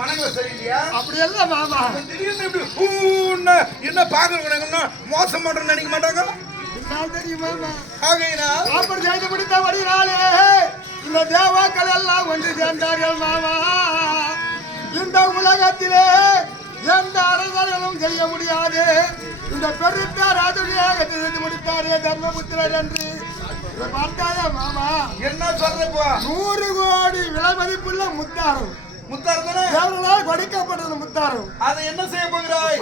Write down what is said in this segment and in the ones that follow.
மனங்களை சரியில்லையா? அப்படி இல்ல மாமா. திடீர்னு இப்படி என்ன பாக்குறவங்க மோசம் பண்றேன்னு நினைக்க மாட்டாங்க. தெரியுமா ஆகையினா அப்படி செய்து பிடித்த வடினாலே இந்த தேவாக்கள் எல்லாம் ஒன்று சேர்ந்தார்கள் மாமா. இந்த உலகத்திலே எந்த அரசர்களும் செய்ய முடியாது. இந்த பெருத்த ராஜுடியாக தெரிந்து முடித்தாரே தர்மபுத்திரர் என்று பார்த்தாயா மாமா? என்ன சொல்றப்போ 100 கோடி விலை மதிப்புள்ள முத்தாரம். முத்தாரம் தானே எவர்களால் கொடுக்கப்பட்டது முத்தாரம். அதை என்ன செய்ய போகிறாய்?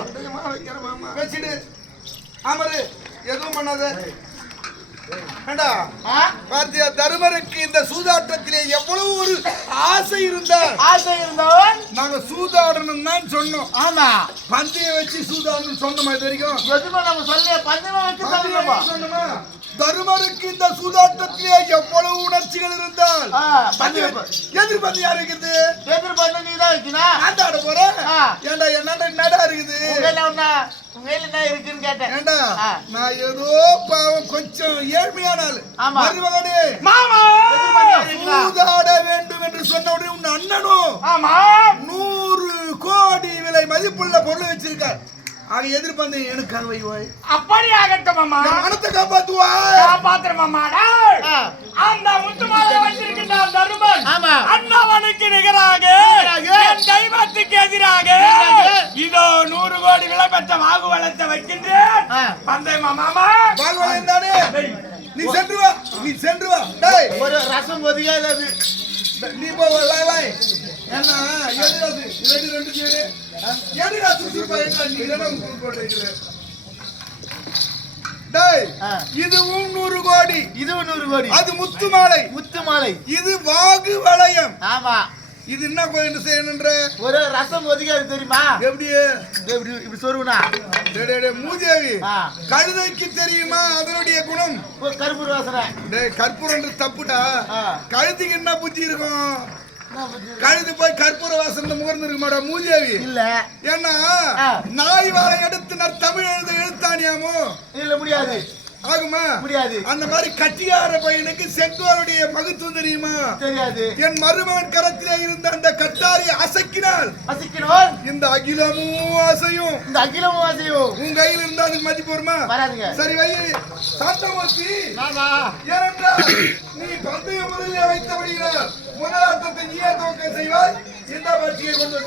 வைக்கிற மாமா. வச்சிடு அமரு, எதுவும் பண்ணாத. பாத்தியா, தருமருக்கு இந்த சூதாட்டத்திலே எவ்வளவு ஒரு ஆசை இருந்தவன் நாங்க சூதாடணும் தான் சொன்னோம். ஆமா, பந்தயம் வச்சு சூதாடணும் சொன்னோமா? இது வரைக்கும் எதுவுமே நம்ம சொல்ல பந்தயம் வச்சு சொன்னோமா? தருமருக்கு இந்த சூதாட்டத்திலே எவ்வளவு உணர்ச்சிகள் இருந்தால் எதிர்பார்த்து யாரு இருக்குது? எதிர்பார்த்து நீ தான் வைக்கணும். நான் ஆட போறேன். ஏண்டா என்னடா இருக்குது? இருக்குன்னு கேட்டேன். ஏண்டா நான் ஏதோ பாவம் கொஞ்சம் ஏழ்மையான ஆளு. மருமகனே சூதாட வேண்டும் என்று சொன்ன உடனே உன் அண்ணனும் 100 கோடி விலை மதிப்புள்ள பொருள் வச்சிருக்கார். ஆக எதிர்பார்த்து எனக்காக வைவாய். அப்படி ஆகட்டும் மாமா. மனத்தை காப்பாத்துவாய். காப்பாத்துற மாமா. அந்த முத்துமாலை வச்சிருக்கின்ற தருமன் அண்ணவனுக்கு நிகராக என் தெய்வத்துக்கு எதிராக இதோ 100 கோடி விலை பெற்ற வாகுவளத்தை வைக்கின்றேன். பந்தயமா மாமா? வாகுவளம் தானே. நீ சென்று வா. டேய், ஒரு ரசம் ஒதுக்காது. நீ போ, வாய். என்ன எதிராது? ரெண்டு சேரு. எதிரா சுத்தி போயிட்டா நீ என்ன போட்டுக்கிற? டேய், இதுவும் 100 கோடி. இதுவும் 100 கோடி. அது முத்துமாலை. இது வாகு வளையம். ஆமா. இது என்ன கோயில் செய்யணும்ன்ற? ஒரு ரசம் ஒதுக்காது தெரியுமா? எப்படி இப்படி சொருவனா? மூதேவி, கழுதைக்கு தெரியுமா அதனுடைய குணம்? கற்பூர வாசனை. டேய், கற்பூரம் தப்புடா. கழுதைக்கு என்ன புத்தி இருக்கும்? கழுது போய் கற்பூர வாசனை முகர்ந்து இருக்க மாட்டா மூதேவி. இல்ல, ஏன்னா நாய் வாழை எடுத்து தமிழ் எழுத்தானியாமோ? இல்ல, முடியாது. ஆகுமா? முடியாது. அந்த மாதிரி கட்டியார பையனுக்கு செங்கோலுடைய மகத்துவம் தெரியுமா? தெரியாது. என் மருமகன் கரத்திலே இருந்த அந்த கட்டாரி அசைக்கினால் இந்த அகிலமும் அசையும். உன் கையில் இருந்தா அதுக்கு மதிப்பு வருமா? சரி வை. சாத்தமூர்த்தி, ஏனென்றால் நீ பந்தயம் முதலிலே வைத்தபடியால் முதலாட்டத்தை நீயே துவக்கம் செய்வாய். இந்த பட்சியை கொண்டு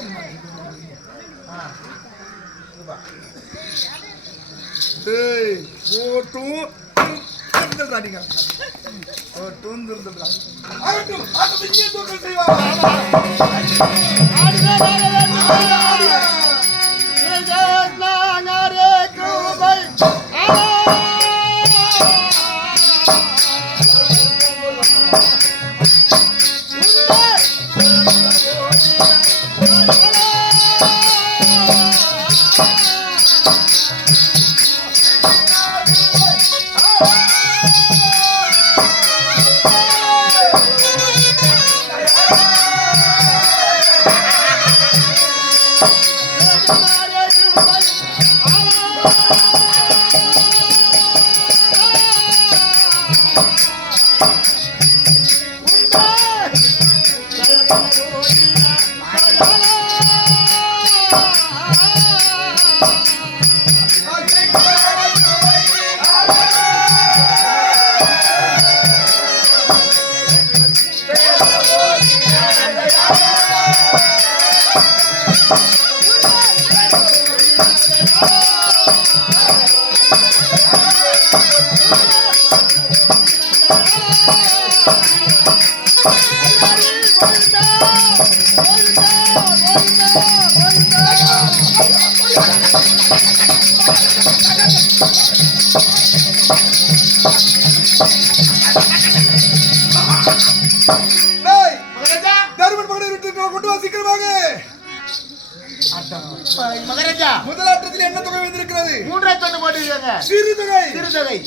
முதலாட்டத்தில் என்ன தொகை வந்திருக்கிறது? 3 தொகை போட்டிருக்காங்க. சிறுதொகை.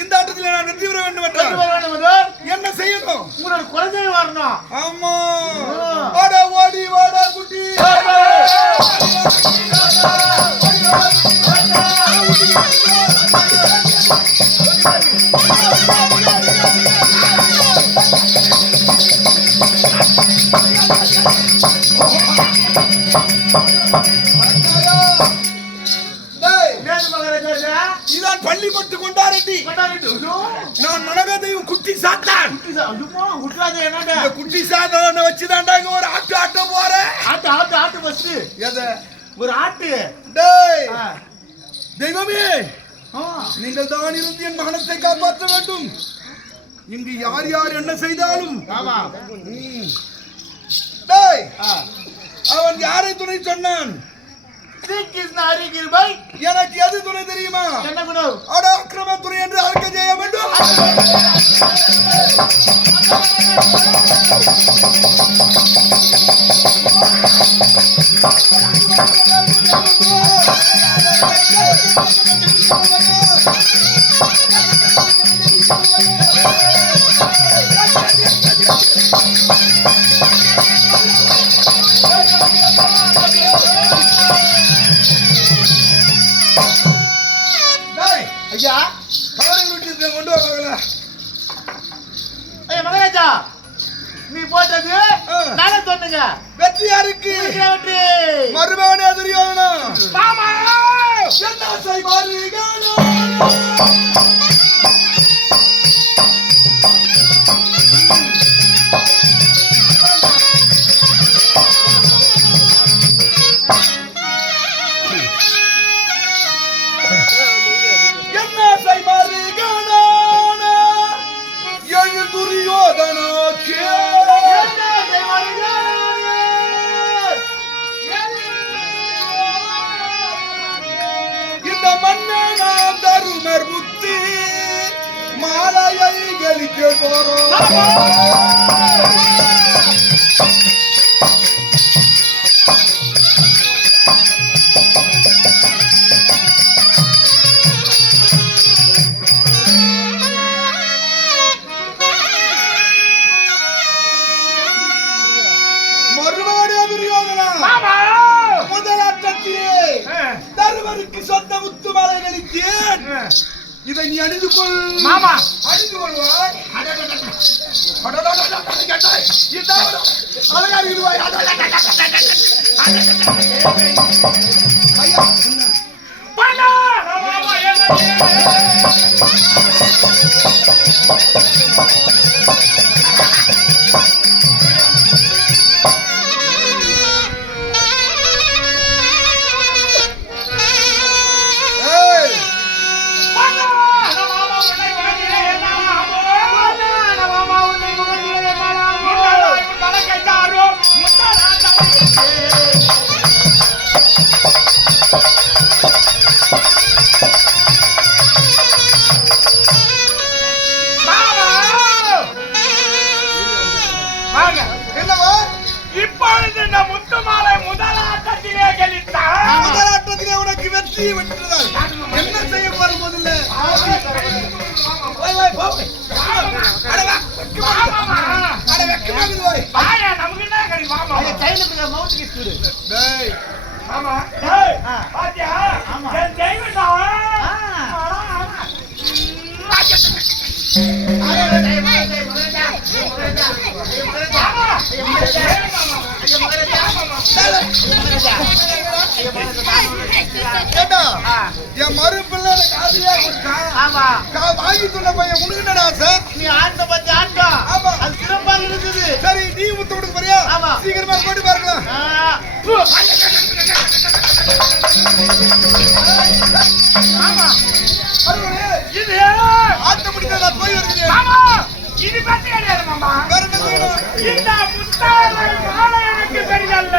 இந்த ஆட்டத்தில் நான் வெற்றி பெற வேண்டும் என்றால் என்ன செய்யணும்? உங்களோட குழந்தை வரணும். ஆமா. வாடா ஓடி வாடா குட்டி. இதான் பள்ளிப்பட்டு கொண்டாரட்டி நான் மனகதையும் குட்டி சாத்தான் குட்டி சாதம் வச்சுதான்டா இங்க ஒரு ஆட்டு ஆட்ட போறேன் ஆட்டு பஸ் ஒரு ஆட்டு தெய்வமே நீங்கள் தான் இருந்து என் மகனத்தை காப்பாற்ற வேண்டும். இங்கு யார் யார் என்ன செய்தாலும் அவன் யாரை துணை சொன்னான்? எனக்கு எது துணை தெரியுமா? அக்கிரம துணை என்று அறுக்க செய்ய வேண்டும். ஐயா கவலை விட்டு கொண்டு வாங்கல. மகராஜா நீ போட்டது நானே சொன்னங்க. வெற்றி யாருக்கு? வெற்றி மறுபடியும் எதிரியோனா மாமா என்ன செய்வாரிகானோ மாலையை கழிக்க போறோம். மறுபடியும் முதலாட்டத்திலே தருவருக்கு சொந்த முத்து மாலை கழித்தேன். இதை நீ அணிந்து கொள் மாமா. அணிந்து கொள்வாய். இப்பொழுது இந்த முத்துமாலை முதலாட்டத்திலே கழித்தார். முதலாட்டத்திலே உனக்கு வெற்றி வென்றதால் என்ன செய்ய போற முதல்ல? என் மறுப்பிள்ளை காதியா வாங்கி சொன்ன பையன் உனக்குடா சார். நீ ஆட்ட பத்தி ஆட்டா அது சிறப்பாக இருக்குது. சரி நீ முத்த கொடுக்க போறியா? சீக்கிரமா போட்டு பார்க்கலாம். இது ஆட்ட முடிக்க நான் போய் வருகிறேன். இது பத்தி கிடையாது மாமா. வேற என்ன செய்யணும்? இந்த முத்தாலை மாலை எனக்கு தெரியல.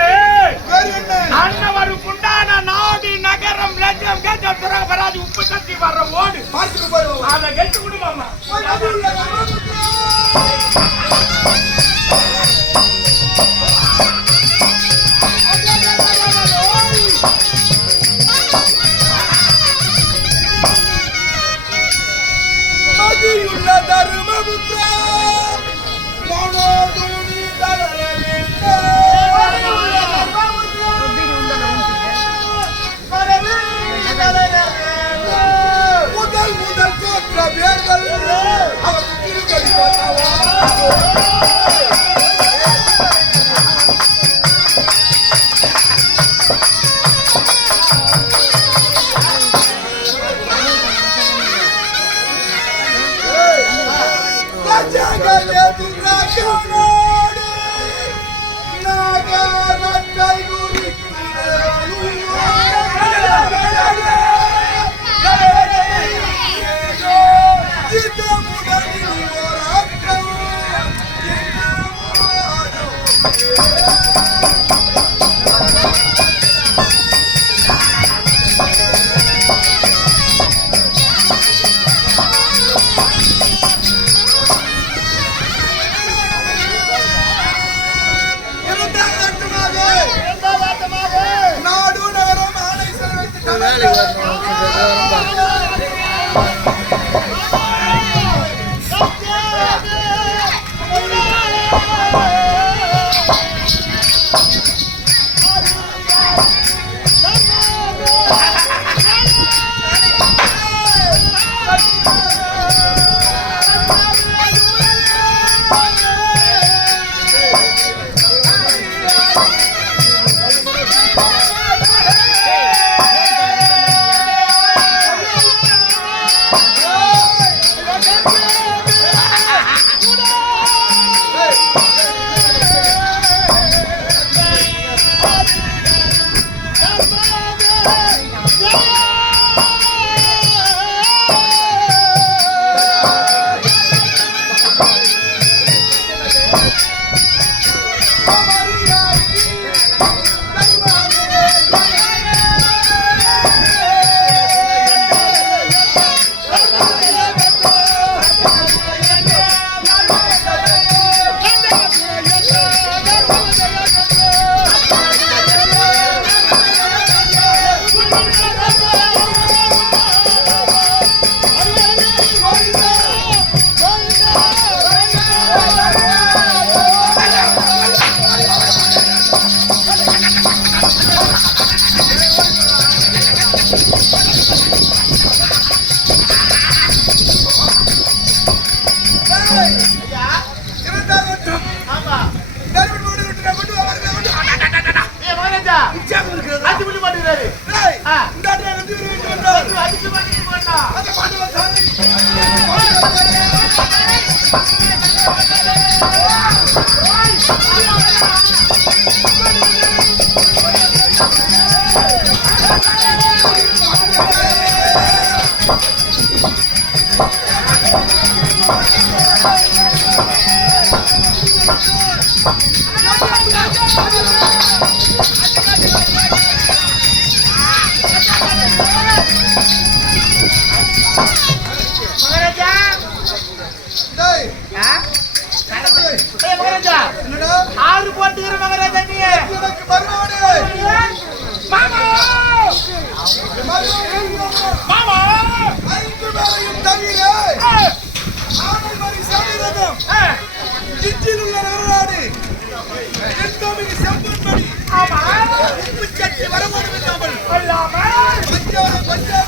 வேற என்ன? அன்னவருக்கு உண்டான நாடு நகரம் லட்சம் கேட்டம் துறவராது உப்பு சக்தி வர்ற ஓடு பார்த்துட்டு போயிடுவோம். அதை கெட்டு விடு மாமா. மதியுள்ள தர்மபுத்ரா மனோதுனி தரவேண்டே. முதல் முதல் தோற்ற பேர்கள் அவர் திருக்கடிப்பா ஆறு போட்டுக்கிற மகராஜா நீ மாமா மாமா தவிர ஆனைமணி சமீரதம் கிச்சில் உள்ள நகராடு எந்தோமினி செம்பன்மணி உப்பு சட்டி வரமாடும் இல்லாமல் பஞ்சார பஞ்சார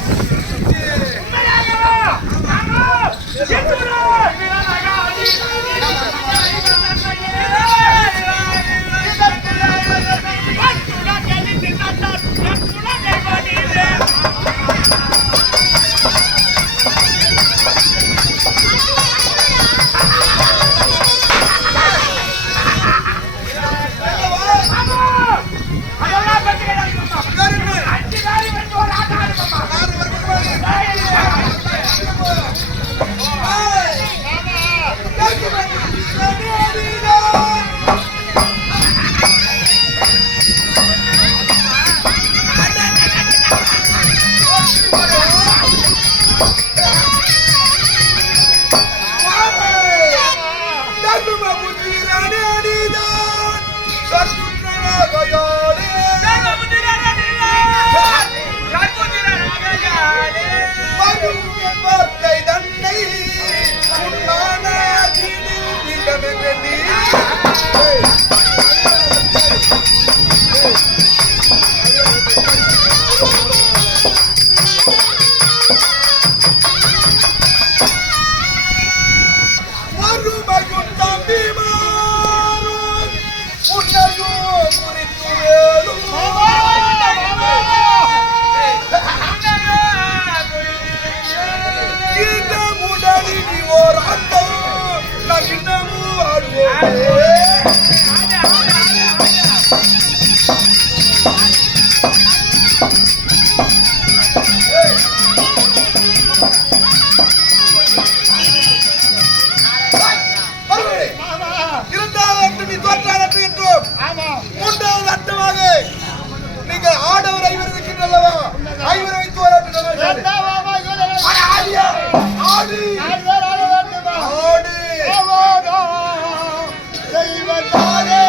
ஆடு தெய்வத்தாரே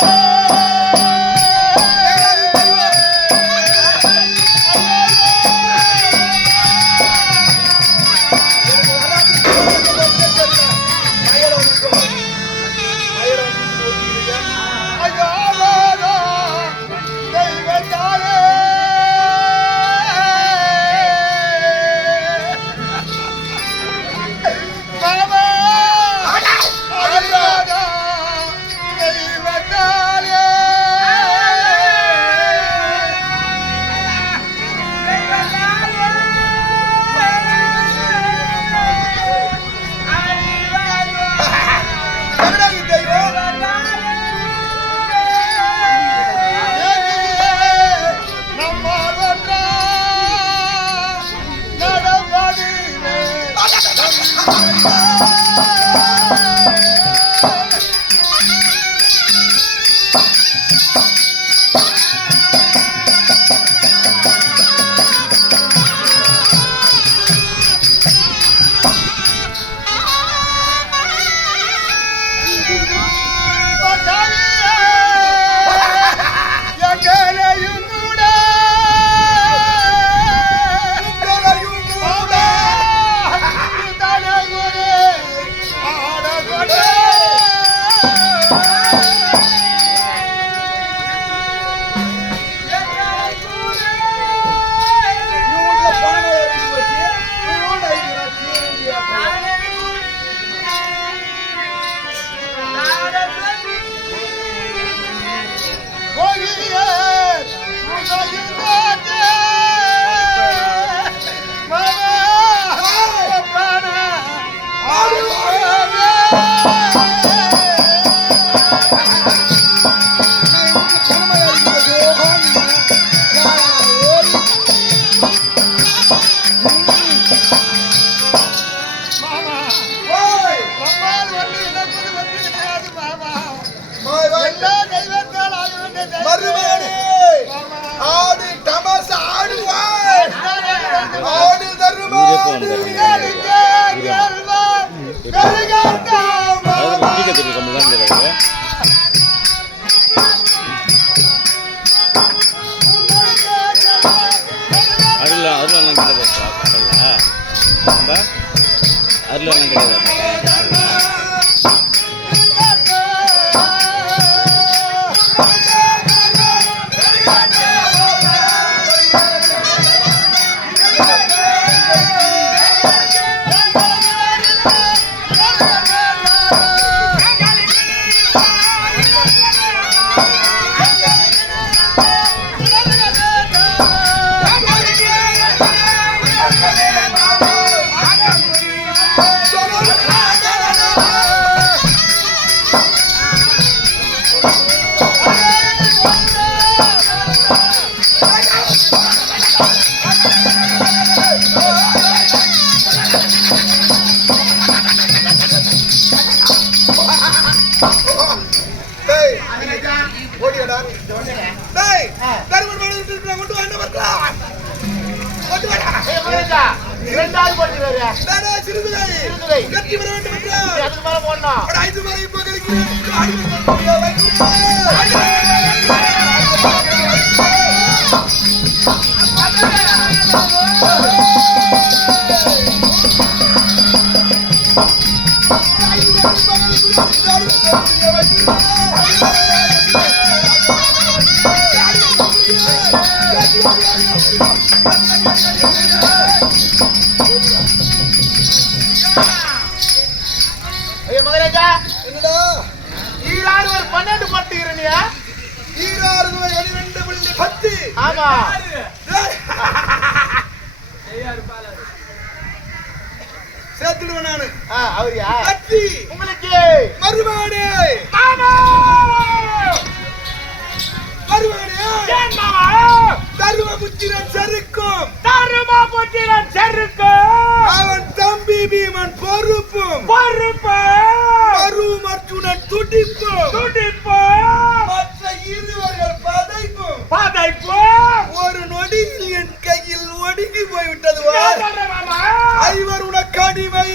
ஐவர் உனக்கு அடிமை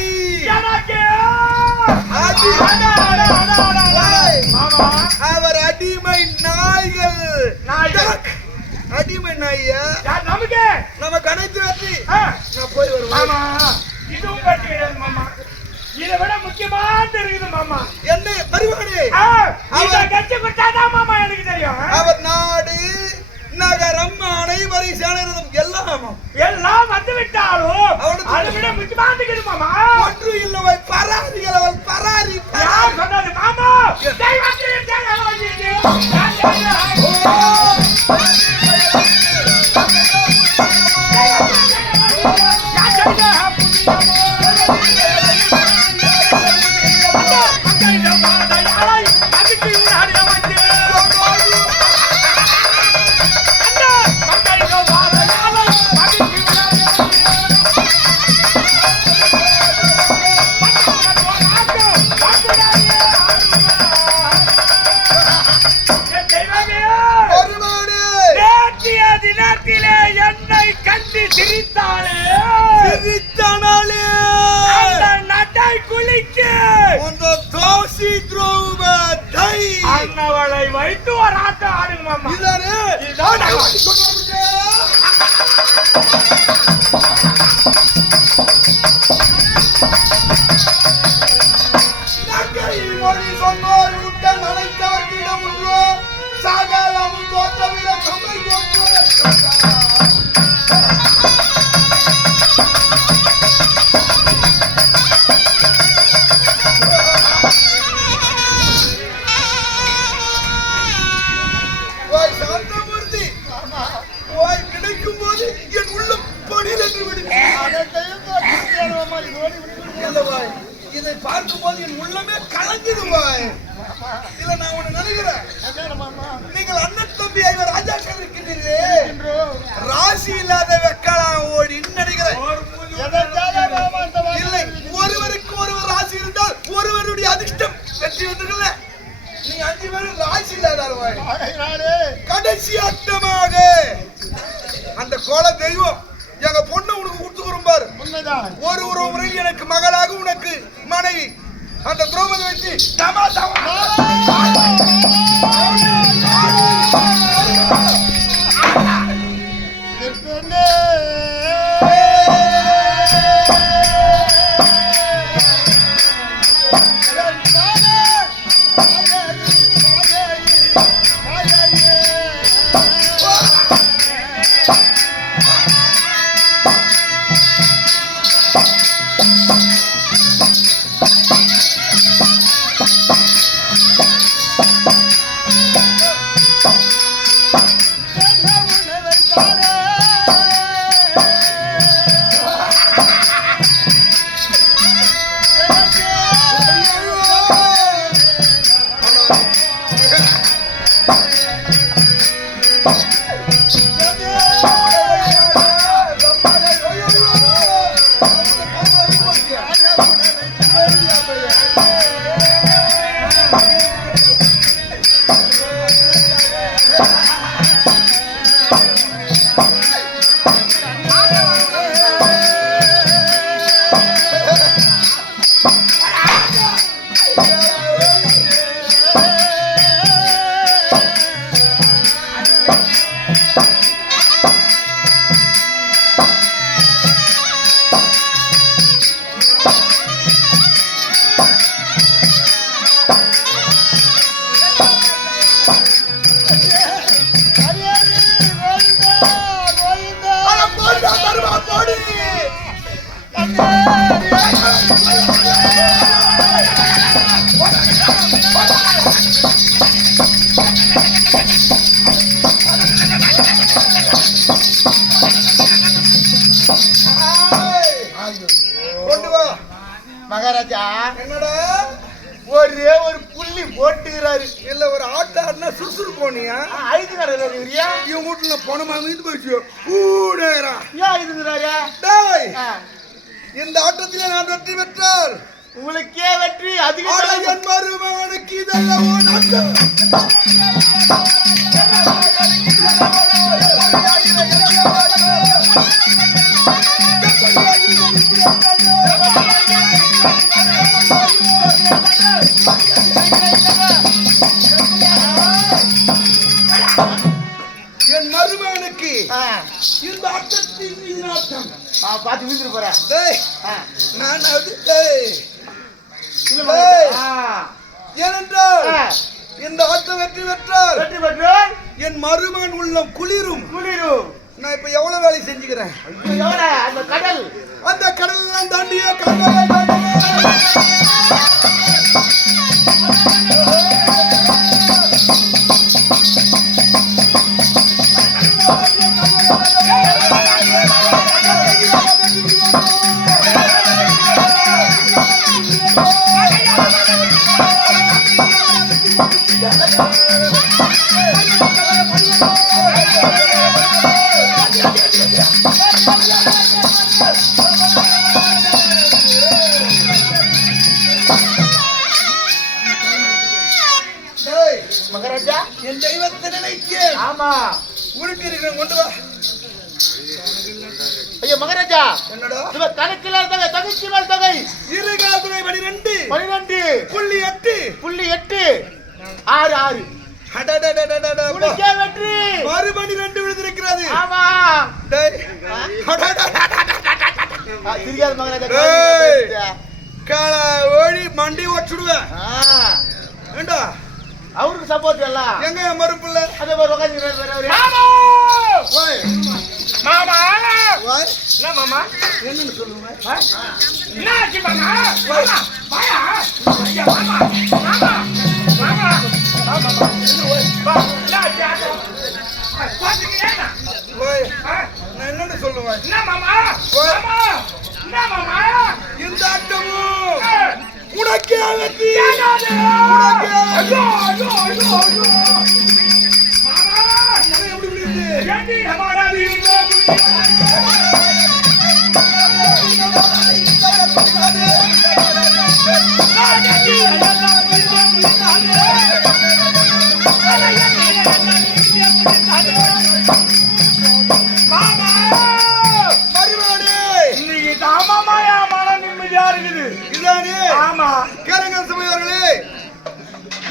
அடிமை நாய்கள் அடிமை நாயா நமக்கு அனைத்து வெற்றி நான் போய் வருவேன். இதுவும் வெற்றி கிடையாது மாமா. இதை விட முக்கியமானது இருக்குது மாமா. என்ன பரிவாடி கட்சி கொடுத்தாதான் மாமா எனக்கு தெரியும். அவர் நாடு நகரம் அனைவரை சேனதும் எல்லாம் வந்து விட்டாலும் அதை விட முக்கியமானது மாமா. ஒன்று இல்லவை பராரிகள் அவள் பராரி சொன்னது மாமா. என்னை கண்டு சிரித்தாளே நடை குளிக்க அண்ணவளை வைத்து ஒரு ஆட்டம் ஆடுங்க மாமா. கிடைக்கும் போது என் உள்ளம் பணியில் என்று இதை பார்க்கும் போது என் உள்ளமே கலங்குதுவாய். இல்ல நான் உன்னை நினைக்கிறேன், நீங்கள் அண்ணன் தம்பி ஐவர் ராஜாக்கள் இருக்கின்றீர்களே, ராசி இல்லாத வெக்கலாம் ஓடி நினைக்கிறேன். இல்லை, ஒருவருக்கு ஒருவர் ராசி இருந்தால் ஒருவருடைய அதிர்ஷ்டம் வெற்றி வந்துருக்கல. நீ 5 பேரும் ராசி இல்லாதார். கடைசி ஆட்டமாக அந்த கோல தெய்வம் எங்க பொண்ணு உனக்கு கொடுத்துக்கிறோம் பாரு. ஒரு முறையில் எனக்கு மகளாக உனக்கு மனைவி அந்த திரௌபதி வச்சு மகாராஜா என்னடா ஒரே ஒரு புள்ளி போட்டுக்கிறாரு. இல்ல ஒரு ஆட்டாருன்னா சுசுறு போனியா ஐது கடை இவன் வீட்டுல போனமா வீட்டு போயிடுச்சு ஊடேரா இதுங்கிறாரு. இந்த ஆட்டத்திலே நான் வெற்றி பெற்றால் உங்களுக்கே வெற்றி அதிகம். என் மருமகனுக்கு இதெல்லாம் இந்த ஆட்டத்தின் மீது நாட்டம். பார்த்து வீழ்ந்துட்டு போறேன். டேய், நான் அது ஏனென்றால் இந்த ஆட்டம் வெற்றி பெற்றால் என் மருமகன் உள்ளம் குளிரும். நான் இப்ப எவ்வளவு வேலை செஞ்சுக்கிறேன். அந்த கடல் எல்லாம் தாண்டிய மகாராஜா என் தெய்வத்தை நினைச்சு ஆமா உருட்டி இருக்கிறேன். கொண்டு வா. ஐயா மகாராஜா என்னடா கணக்கில் தகுச்சி மேல் தொகை இருகாதுரை 12.8 6 வெற்றி மறுபடி 2 விழுந்திருக்கிறது. ஆமா தெரியாது மகாராஜா கால ஓடி மண்டி ஓடிடுவேன். ஏண்டா அவருக்கு சப்போர்ட் எல்லாம் எங்க மறுப்புல அதே மாதிரி உட்கார்ந்து மாமா என்ன மாமா என்னன்னு சொல்லுங்க. என்ன ஆச்சு மாமா வாயா ஐயா மாமா மாமா மாமா மாமா நான் என்னன்னு சொல்லுவேன். என்ன மாமா மாமா என்ன மாமா இந்த ஆட்டமும் உனக்கே வெற்றி. உனக்கே ஐயோ ஐயோ ஐயோ ஐயோ மாமா எப்படி விடுது? ஏண்டி हमारा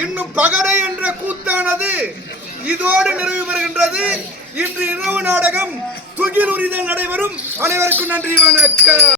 இன்னும் பகடை என்ற கூத்தானது இதோடு நிறைவு பெறுகின்றது. இன்று இரவு நாடகம் துகிலுரிதல் நடைபெறும். அனைவருக்கும் நன்றி, வணக்கம்.